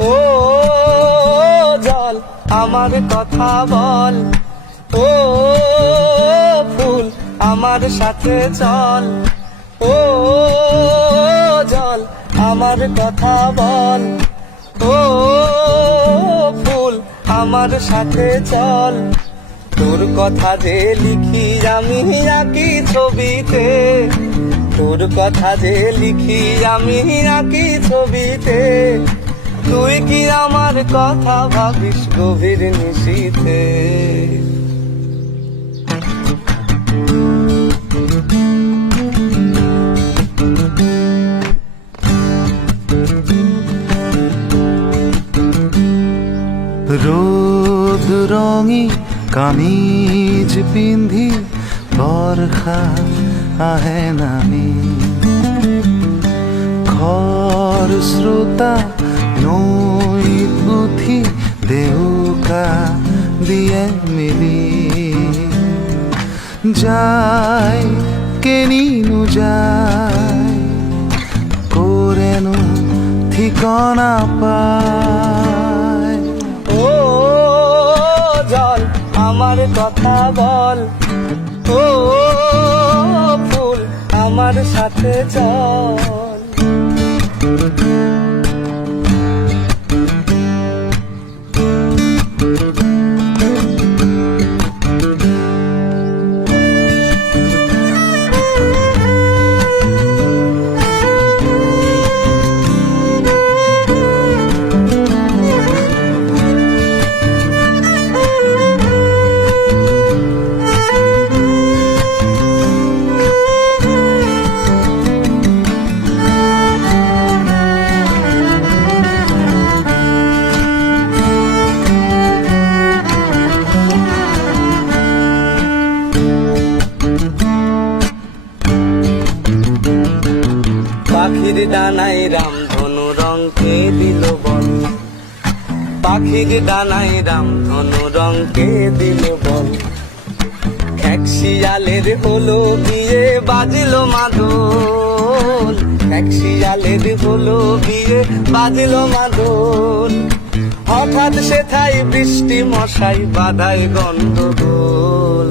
ও জল আমার কথা বল, ও ফুল আমার সাথে চল, ও জল আমার কথা বল, ও ফুল আমার সাথে চল। তোর কথা যে লিখি আমি আঁকি ছবিতে, তোর কথা যে লিখি আমি আঁকি ছবিতে, তুই কি আমার কথা ভাবিস গভীর নিশীথে? রোদ রঙি কামিজ পিন্ধি বরখা আহে নামি, খর শ্রোতা নৈত উঠি দেউকা দিয়ে মিলি যায় কেনিনু যায় করেনু ঠিকনা পায়। ও জল আমার কথা বল, ও ফুল আমার সাথে চল। পাখির ডানায় রামধনু রং কে দিল বল, পাখির ডানায় রামধনু রং কে দিল বল। এক শিয়ালের হলো বিয়ে বাজলো মাদল, এক শিয়ালের হলো বিয়ে বাজলো মাদল। হঠাৎ সেথায় বৃষ্টি মশাই বাধায় গন্ডগোল।